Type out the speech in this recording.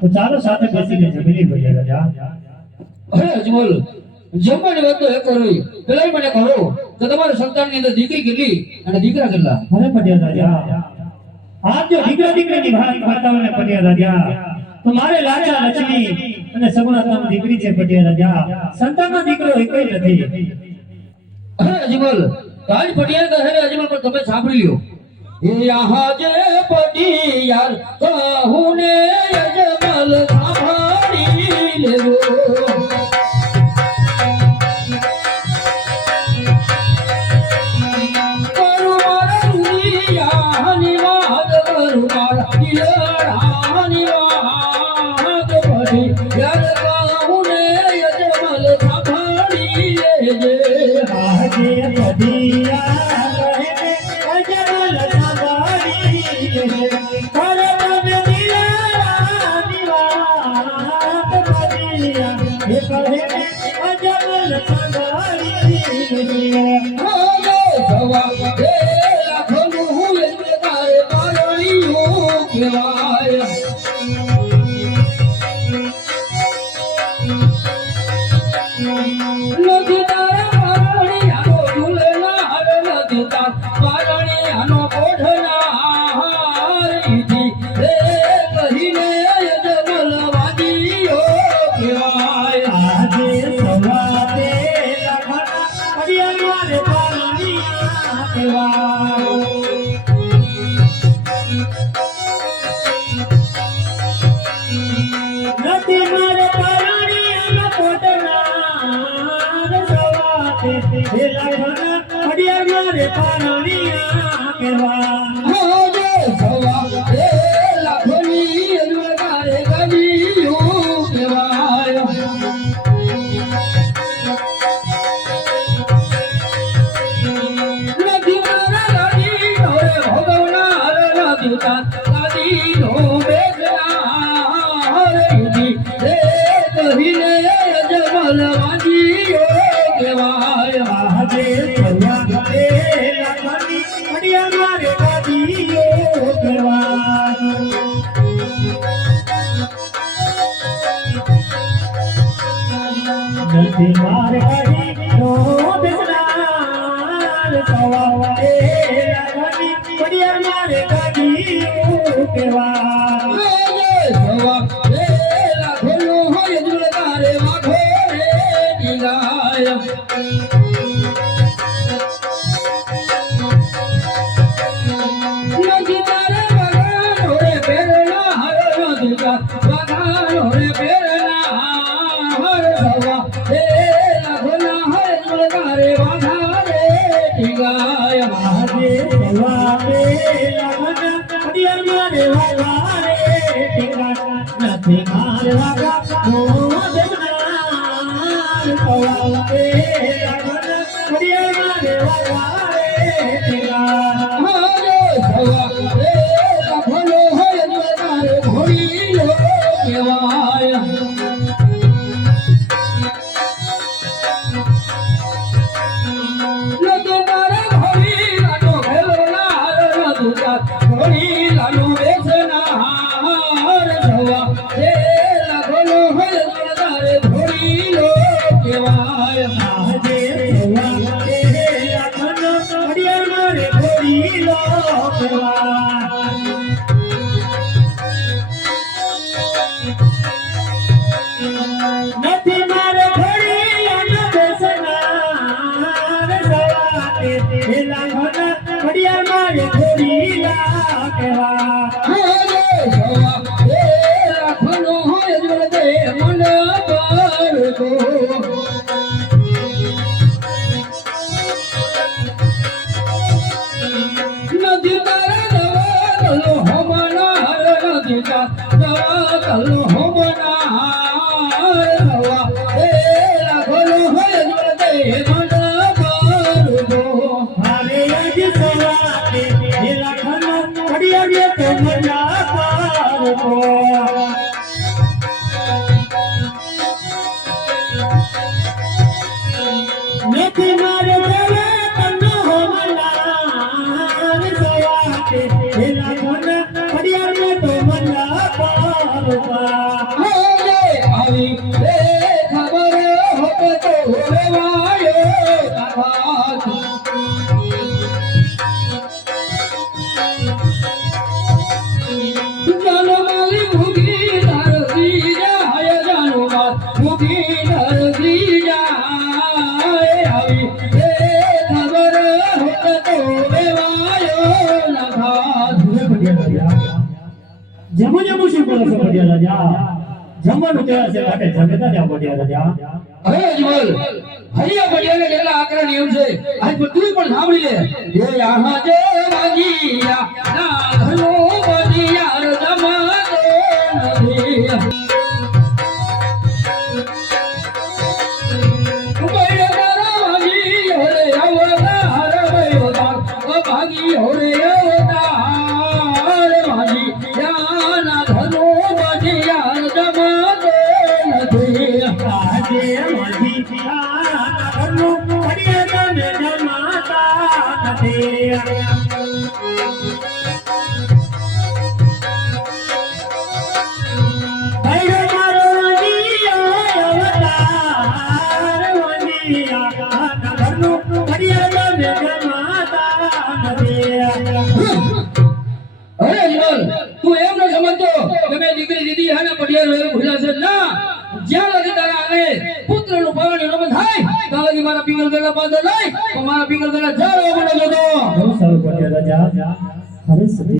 તો ચાલો સાથે બેસીને જમી લઈએ રાજા. અરે અજમલ, જમવાની વાત તો એક રહી. પેલા મને કહો કે તમારા સંતાનની અંદર દીકરી કેટલી અને દીકરા કેટલા? અરે પટિયા રાજા, આપ જો દીકરા દીકરીની વાત કરતા હોય ને પટિયા રાજા, તો મારે લાચા લક્ષ્મી અને સગુણા દીકરી છે પટિયા રાજા. સંતાનનો દીકરો એકય નથી. અરે અજમલ, રાજ પટિયાર કહે છે અજમલ, પણ તમે સાંભળી લ્યો. એ યહાં જે પટિયાર કહું ને અજમલ સાંભળી લેવો. Bye. સુખી નરસી જાય આવી એ ખબર હોત તો લેવાયો ન ખાત. જમો જમો શું કરો છો પટિયા રાજા? જમવાનું તૈયાર છે માટે જમતા જાઓ પટિયા રાજા. હવે અજમલ હરિયા પડિયાને કેટલા આકરા નિયમ છે આજ બધું પણ સાંભળી લે. એ આહા જે વાગીયા ના ઘરનો બદિયાર જમાતો નથી. ઉબૈડ તારા વાગી હોરે અવતાર વયોતાર ભાગી હોરે અવતાર વાગી યાના ઘરનો બદિયાર જમાતો નથી. આજે માજી ઘરનું પટિયા તમે જમાતા નથી. ભાઈઓ મારો વંદિયા અવતાર વંદિયા ઘરનું પટિયા તમે જમાતા નથી. અરે અજમલ તું એમ ન સમજતો કે મેં દીકરી દીધી હે ને પટિયાર વેર ભૂલ્યા છે ના. જ્યાં લગી તારા આને પુત્રનું પરણ્યું ન થાય ત્યાં લગી મારા પિંગલ ગળા બાંધો નહીં તો મારા પિંગલ ગળા જાળો બનો જતો. બહુ સારું પટિયા રાજા. હવે સુધી